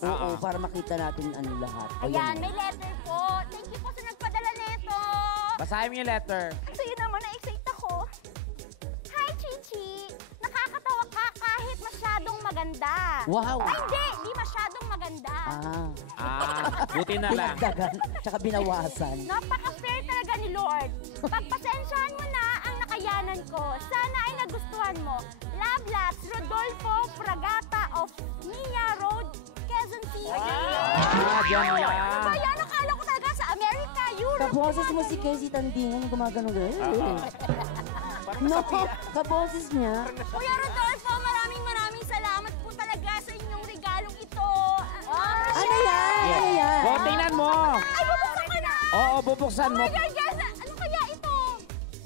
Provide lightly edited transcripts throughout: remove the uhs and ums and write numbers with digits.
Oo, para makita natin ano lahat. Ayan, may letter po. Thank you po sa nagpadala nito. Basahin mo yung letter. Kasi naman, na-excite ako. Hi, Chichi. Nakakatawa ka kahit masyadong maganda. Wow! Ay, hindi masyadong maganda. Buti na lang. Dinagdagan, tsaka binawasan. Napaka-fair talaga ni Lord. Pagpasensyahan mo na ang nakayanan ko. Sana ay nagustuhan mo. Love Labs, Rodolfo Fragata of Nia Road, Quezon City. Diyan Ano lang. ba yan? Akala ko talaga sa America, Europe. Kaboses mo si Casey Tandingan, gumagano gano'n. No, kaboses niya. Kuya Rodolfo, maraming salamat po talaga sa inyong regalong ito. Ano yan? Ano yan? O, tingnan mo. Ay, bubuksan ko na! Oo, bubuksan Oh mo. my God, guys! Ano kaya ito?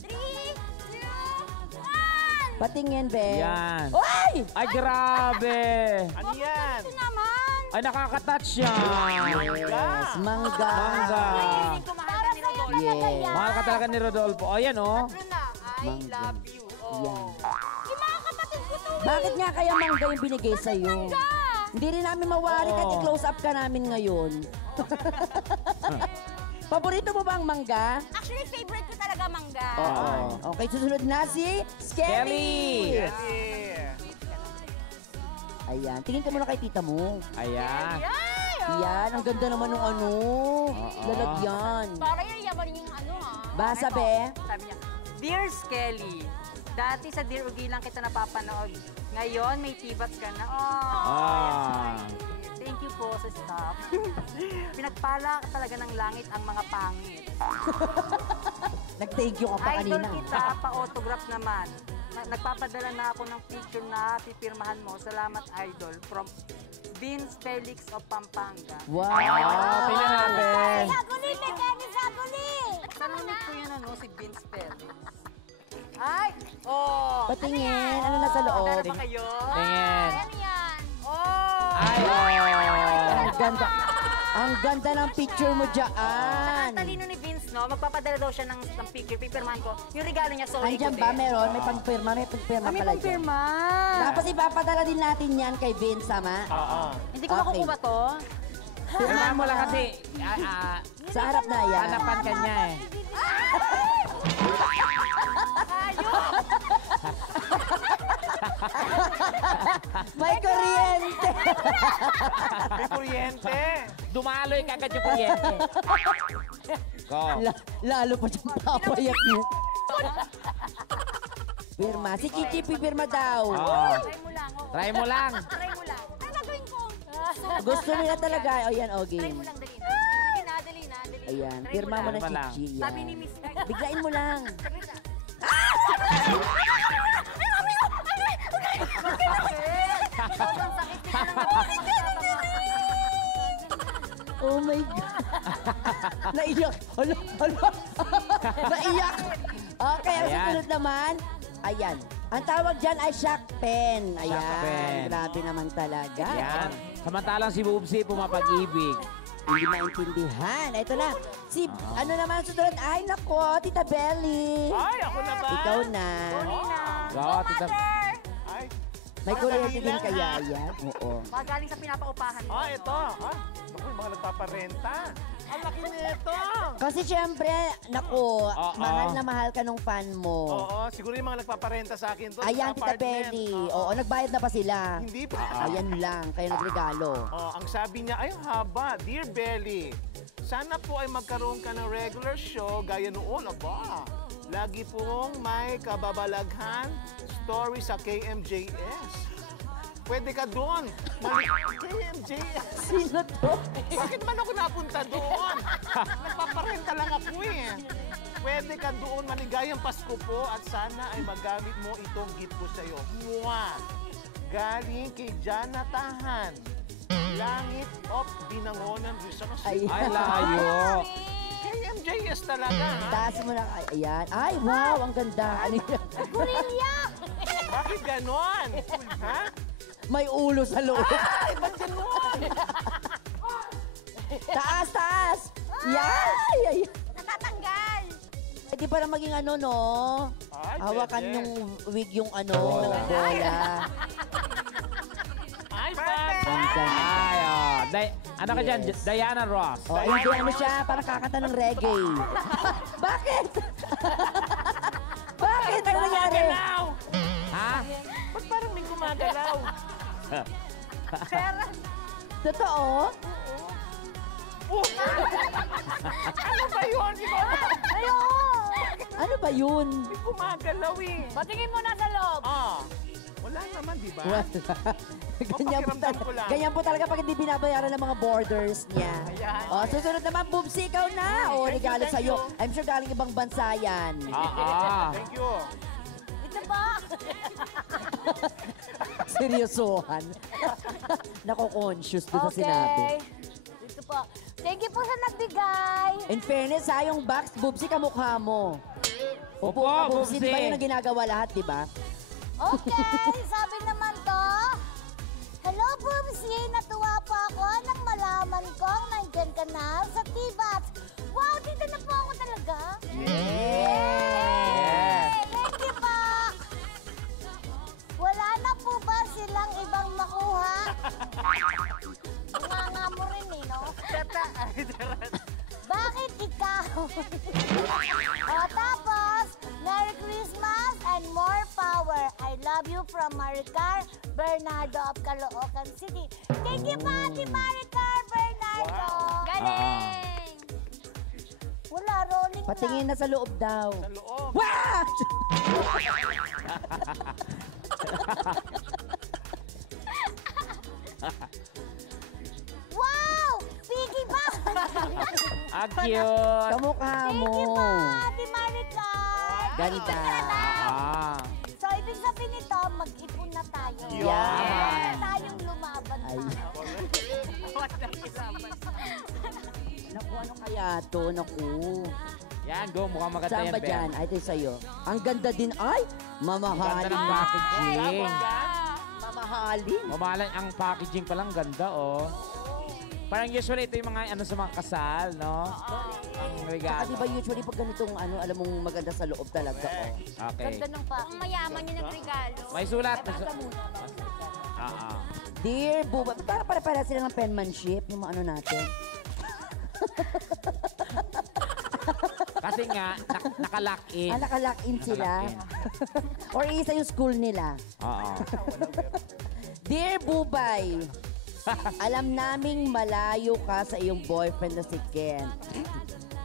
3, 2, 1! Patingin, be. Yan. Ay! Ay, grabe. Ano yan? Ito naman! Ay, nakaka-touch yan. Yes, mangga. Mangga. Para sa'yo talaga Yes. yan. Mahal ka talaga ni Rodolfo. O, yan, oh. I love you. Yan. Yung mga kapatid ko to. Bakit nga kaya mangga yung binigay sa'yo? Mangga! Hindi rin namin mawari kahit i-close up ka namin ngayon. Paborito mo ba ang mangga? Actually, favorite ko talaga mangga. Oo. Okay, susunod na si Skelly. Ayan, tingin ka muna kay tita mo. Ayan. Ay! Yan, ang ganda naman ng ano. Lalagyan. Para yung yaman yung ano ha. Basa, be. Sabi niya, Dear Skelly, dati sa Dear Ugi lang kita napapanood. Ngayon, may tibat ka na. Thank you po sa staff. Pinagpala talaga ng langit ang mga pangit. Nag-thank you ka pa Idol kanina. kita, pa-autograph naman. Nagpapadala na ako ng picture na pipirmahan mo. Salamat, Idol. From Vince Felix of Pampanga. Wow. Tingnan natin. Saguli, Pekani, saguli! Salunod ko yun ano, si Vince Felix. Ay! Oh! Patingin, ano nasa loob? Meron ba kayo? Tingin. Ano yan? Oh! Ay, Ang ganda. Ang ganda ng picture mo Saka dyan. ang talino ni Vince, no? Magpapadala daw siya ng picture. Pipirmahan ko. Yung regalo niya, sorry Andyan ko ba? din. Meron? May pagpirma? May pagpirma May pala dyan. pagpirma. Tapos ipapadala din natin yan kay Vince, sama? Hindi ko makukuha to. Firmahan mo lang kasi. Sa harap na yan. Hanapan ka niya eh. May kuryente. May kuryente. Dumaloy ka agad yung kuryente. Go. Lalo pa dyan papayak niyo. Pirma. Si Chichi pipirma daw. Try mo lang. Oo. Try mo lang. Try mo lang. Ano gagawin ko? Gusto nila talaga. O yan, o Try game. mo lang, dali na. Dali na, dali na, dali na. Ayan, Try pirma mo na Pirma lang. Chichi. Sabi ni Yan. Miss Biglain mo lang. Sobrang sakit din ng Oh my God. Naiyak. Hala, hala. Naiyak. Okay, ang Ayan. susunod naman. Ayan. Ang tawag dyan ay shock pen. Ayan. Shock pen. Grabe naman talaga. Yan. Samantalang si Bubsy pumapag-ibig. Hindi maintindihan. Ito na. Si, ano naman susunod? Ay, nako, Tita Belly. Ay, ako na ba? Ikaw na. Go, tita. Ay, May kuryente din kaya yan? Oo. Magaling sa pinapaupahan mo. ito. Ako yung mga nagpaparenta. Ang laki nito. Kasi syempre, nako, Oo. mahal na mahal ka nung fan mo. Oo, siguro yung mga nagpaparenta sa akin to. Ayan, sa Tita apartment. Belly. Oo, nagbayad na pa sila. Hindi pa. Ayan lang, kaya nagregalo. Ang sabi niya, ay haba, Dear Belly, sana po ay magkaroon ka ng regular show gaya noon. Aba, lagi pong may kababalaghan story sa KMJS. Pwede ka doon. KMJS. Sino to? Bakit man ako napunta doon? Nagpaparenta lang ako eh. Pwede ka doon, maligayang Pasko po at sana ay magamit mo itong gift ko sa'yo. Mwah! Galing kay Jana Tahan. Langit of Binangonan Rizal. Ay. Ay, layo. KMJS talaga, ha? Taas mo na. Ayan. Ay, wow, ang ganda. Ano yun? Gorilla! Bakit ganon? Ha? May ulo sa loob. Ay, ba't ganon? Taas, taas. Yan. Ay, Natatanggal! Pwede para maging ano, no? Ay, Hawakan pwede. yung wig yung ano, bola. Ay, perfect! Ang ganda. Ay, Ano ka dyan? Diana Ross. O, hindi ano siya, parang kakanta ng reggae. Bakit? Bakit? Ano nangyari? Gumagalaw! Ha? Ba't parang may gumagalaw? Totoo? Ano ba yun? Ano ba yun? May gumagalaw eh. Patingin mo na sa loob. Wala naman, di ba? Wala. Ganyan po talaga pag hindi binabayaran ng mga borders niya. Ayan. O, susunod naman, Bubsy, ikaw na. O, Thank you, regalo thank sa'yo. you. I'm sure galing ibang bansa yan. Thank you. Ito ba? Seryosohan. Nako-conscious doon sa sinabi. Ito po. Thank you po sa nagbigay. In fairness, ha, yung box, Bubsy, kamukha mo. Opo, ka, Bubsy. Di ba Bubsy. yun ang ginagawa lahat, di ba? Okay, sabi naman to. Hello, Bubsy. Natuwa po ako nang malaman kong nandyan ka na sa T-Box. Wow, dito na po ako talaga. Yes. Thank you po. Wala na po ba silang ibang makuha? Nga mo rin eh, no? Bakit ikaw? O tapos, Merry Christmas and more power. I love you from Maricar Bernardo of Caloocan City. Thank you, Pati Maricar Bernardo. Galing! Wala, rolling Patingin na sa loob daw. Sa loob. Wah! Wow! Piggy ba? Ang cute. Kamukha mo. Thank you, Pati Maricar. Ganda. So, ibig sabihin nito, mag-ipon na tayo. Yan. Huwag na tayong lumaban pa. Ay. Naku, ano kaya to? Naku. Yan, go. Mukhang maganda Saan yan, ba Ben. dyan? Ay, ito yung sa'yo. Ang ganda din. Ay, mamahalin. Ganda ng packaging. Mamahalin. Mamahalan ang packaging palang ganda, oh. Parang usually ito yung mga ano sa mga kasal, no? Ang Saka regalo. di ba usually pag ganitong ano, alam mong maganda sa loob talaga, oh. Okay. Ganda ng pa. Ang mayaman yung nagregalo. May sulat. Dear Buba, para pare-pare sila ng penmanship, yung mga ano natin. Kasi nga, nakalock in. Naka-lock in sila. Nakalock Or isa yung school nila. Oo. Dear Bubay, alam naming malayo ka sa iyong boyfriend na si Ken.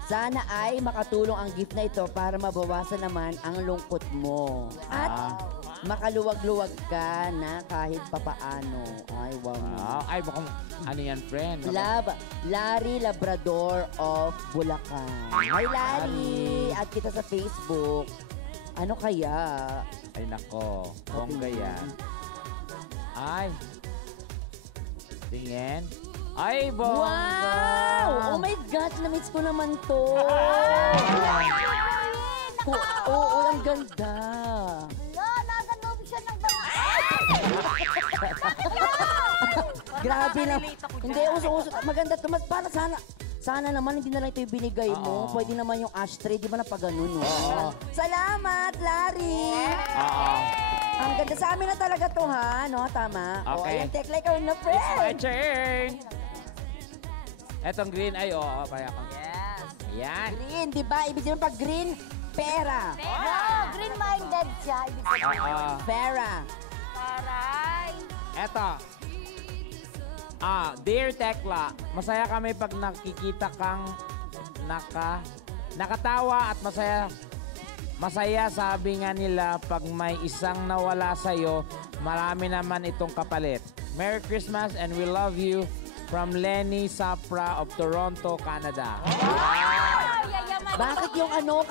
Sana ay makatulong ang gift na ito para mabawasan naman ang lungkot mo. At makaluwag-luwag ka na kahit papaano. Ay, wow. Ay, mukhang ano yan, friend? Love, Larry Labrador of Bulacan. Hi, Larry! At kita sa Facebook. Ano kaya? Ay, nako. Bongga yan. Ay. Tingin. Ay, bongga. Wow! Oh my gosh, na-miss ko naman to. Oo, ang ganda. Wala, nasa loob siya ng mga... Grabe na. Hindi, uso-uso. Maganda to. Mas para sana naman hindi na lang ito yung binigay mo. Oo. Pwede naman yung ashtray, di ba na pag ganun, no? Salamat, Larry! Oo. Ang ganda sa amin na talaga to, ha? No, tama? O, Okay. ayan, Tekla, ikaw na, It's my friend. turn. Etong green ay, oo, kaya pa. Yes. Yan. Green, di ba? Ibig sabihin pag green, pera. No, green-minded siya. Ibig sabihin. Oo. Pera. Taray. Eto. Dear Tekla, masaya kami pag nakikita kang nakatawa at masaya sabi nga nila pag may isang nawala sa'yo, marami naman itong kapalit. Merry Christmas and we love you from Lenny Sapra of Toronto, Canada. Ay, yayaman. Bakit yung ano,